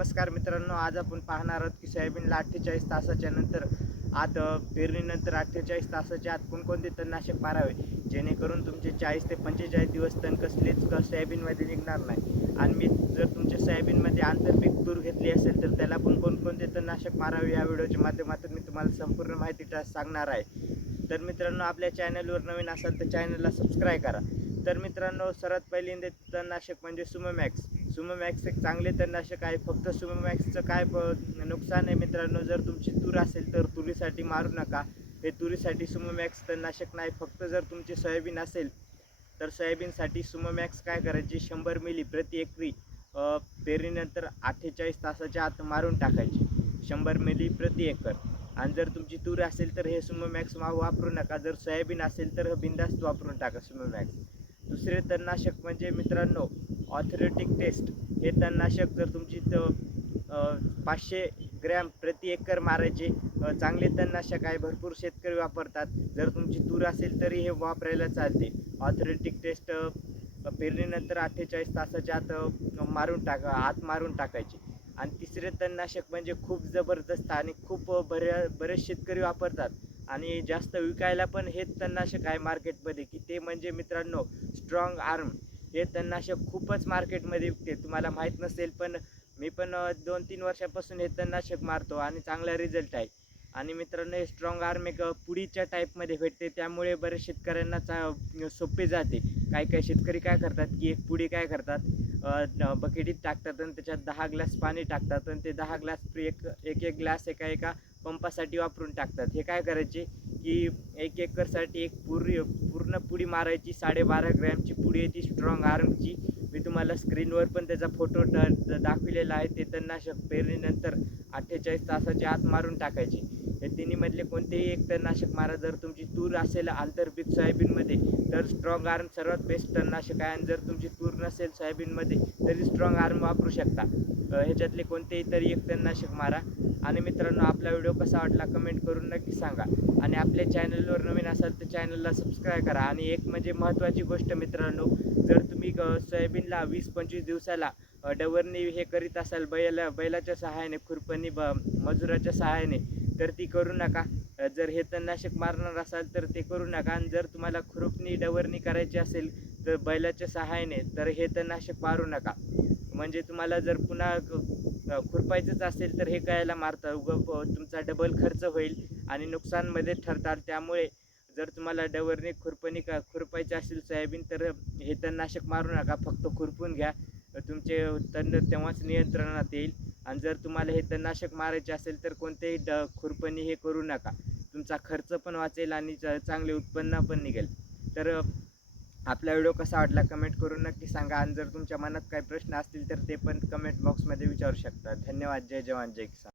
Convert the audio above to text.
नमस्कार मित्रांनो आज आपण पाहणार आहोत की सोयाबीनला अठ्ठेचाळीस तासाच्या नंतर आत पेरणीनंतर अठ्ठेचाळीस तासाच्या आत कोणकोणते तणनाशक मारावे जेणेकरून तुमचे चाळीस ते पंचेचाळीस दिवस तण कसलेच का सोयाबीनमध्ये निघणार नाही. आणि मी जर तुमच्या सोयाबीनमध्ये आंतरपीक तूर घेतली असेल तर त्याला पण कोणकोणते तणनाशक मारावे या व्हिडिओच्या माध्यमातून मी तुम्हाला संपूर्ण माहिती सांगणार आहे. तर मित्रांनो आपल्या चॅनलवर नवीन असाल तर चॅनलला सबस्क्राईब करा. तर मित्रांनो सर्वात पहिल्यांदा तणनाशक म्हणजे सुमोमॅक्स. सुमोमॅक्स एक चांगले तणनाशक आहे. फक्त सुमोमॅक्सचं काय प- नुकसान आहे मित्रांनो. जर तुमची तूर असेल तर तुरीसाठी मारू नका. हे तुरीसाठी सुमोमॅक्स तणनाशक नाही. फक्त जर तुमची सोयाबीन असेल तर सोयाबीनसाठी सुमोमॅक्स काय करायची? शंभर मिली प्रति एकरी पेरणीनंतर अठ्ठेचाळीस तासाच्या आत मारून टाकायची. शंभर मिली प्रति एकर. आणि जर तुमची तूर असेल तर हे सुमोमॅक्स वा वापरू नका. जर सोयाबीन असेल तर बिंदास्त वापरून टाका सुमोमॅक्स दुसरे तणनाशक म्हणजे मित्रांनो ऑथरेटिक टेस्ट हे तणनाशक जर तुमची त पाचशे ग्रॅम प्रति एकर मारायचे चांगले तणनाशक आहे भरपूर शेतकरी वापरतात. जर तुमची तूर असेल तरी हे वापरायला चालते. ऑथरेटिक टेस्ट पेरणीनंतर अठ्ठेचाळीस तासाच्या आत मारून टाका आत मारून टाकायचे. आणि तिसरे तणनाशक म्हणजे खूप जबरदस्त आणि खूप बऱ्या बरेच शेतकरी वापरतात. आणि जास्त विकायला पण हेच तणनाशक आहे मार्केटमध्ये की ते म्हणजे मित्रांनो स्ट्रॉंग आर्म हे तणनाशक खूपच मार्केटमध्ये विकते. तुम्हाला माहीत नसेल पण मी पण दोन तीन वर्षापासून हे तणनाशक मारतो आणि चांगला रिझल्ट आहे. आणि मित्रांनो हे स्ट्रॉंग आर्म एक पुडीच्या टाईपमध्ये भेटते. त्यामुळे बरेच शेतकऱ्यांना चा सोपे जाते. काही काही शेतकरी काय करतात की एक पुडी काय करतात बकेटीत टाकतात आणि त्याच्यात दहा ग्लास पाणी टाकतात आणि ते दहा ग्लास एक एक एक ग्लास एका एका पंपासाठी वापरून टाकतात. हे काय करायचे की एक एकरसाठी एक पुरी पूर्ण पुडी मारायची साडेबारा ग्रॅमची पुडी आहे ती स्ट्रॉंग आर्मची मी तुम्हाला स्क्रीनवर पण त्याचा फोटो द दाखविलेला आहे. ते तणनाशक पेरणीनंतर अठ्ठेचाळीस तासाच्या आत मारून टाकायचे. या तिन्हीमधले कोणतेही एक तणनाशक मारा. जर तुमची तूर असेल आंतरपीक सोयाबीनमध्ये तर स्ट्रॉंग आर्म सर्वात बेस्ट तणनाशक आहे. आणि जर तुमची तूर नसेल सोयाबीनमध्ये तरी स्ट्रॉंग आर्म वापरू शकता. ह्याच्यातले कोणतेही तरी एक तणनाशक मारा. आणि मित्रांनो आपला व्हिडिओ कसा वाटला कमेंट करून नक्की सांगा. आणि आपल्या चॅनलवर नवीन असाल तर चॅनलला सबस्क्राईब करा. आणि एक म्हणजे महत्त्वाची गोष्ट मित्रांनो जर तुम्ही सोयाबीनला वीस पंचवीस दिवसाला डवरणी हे करीत असाल बैला बैलाच्या सहाय्याने खुरपणी ब मजुराच्या सहाय्याने तर ती करू नका. जर हे तणनाशक मारणार असाल तर ते करू नका. आणि जर तुम्हाला खुरपणी डवरणी करायची असेल तर बैलाच्या सहाय्याने तर हे तणनाशक मारू नका. म्हणजे तुम्हाला जर पुन्हा खुरपायचंच असेल तर हे कायला मारता. उग तुमचा डबल खर्च होईल आणि नुकसानमध्ये ठरतात. त्यामुळे जर तुम्हाला डवरणी खुरपणी का खुरपायची असेल सोयाबीन तर हे तणनाशक मारू नका. फक्त खुरपून घ्या. तुमचे तण तेव्हाच नियंत्रणात येईल. आणि जर तुम्हाला हे तणनाशक मारायचे असेल तर कोणतेही ड खुरपणी हे करू नका. तुमचा खर्च पण वाचेल आणि च- चांगले उत्पन्न पण निघेल. तर आपला व्हिडिओ कसा वाटला कमेंट करून नक्की सांगा. आणि जर तुमच्या मनात काही प्रश्न असतील तर ते पण कमेंट बॉक्समध्ये विचारू शकता. धन्यवाद. जय जवान. जय किसान.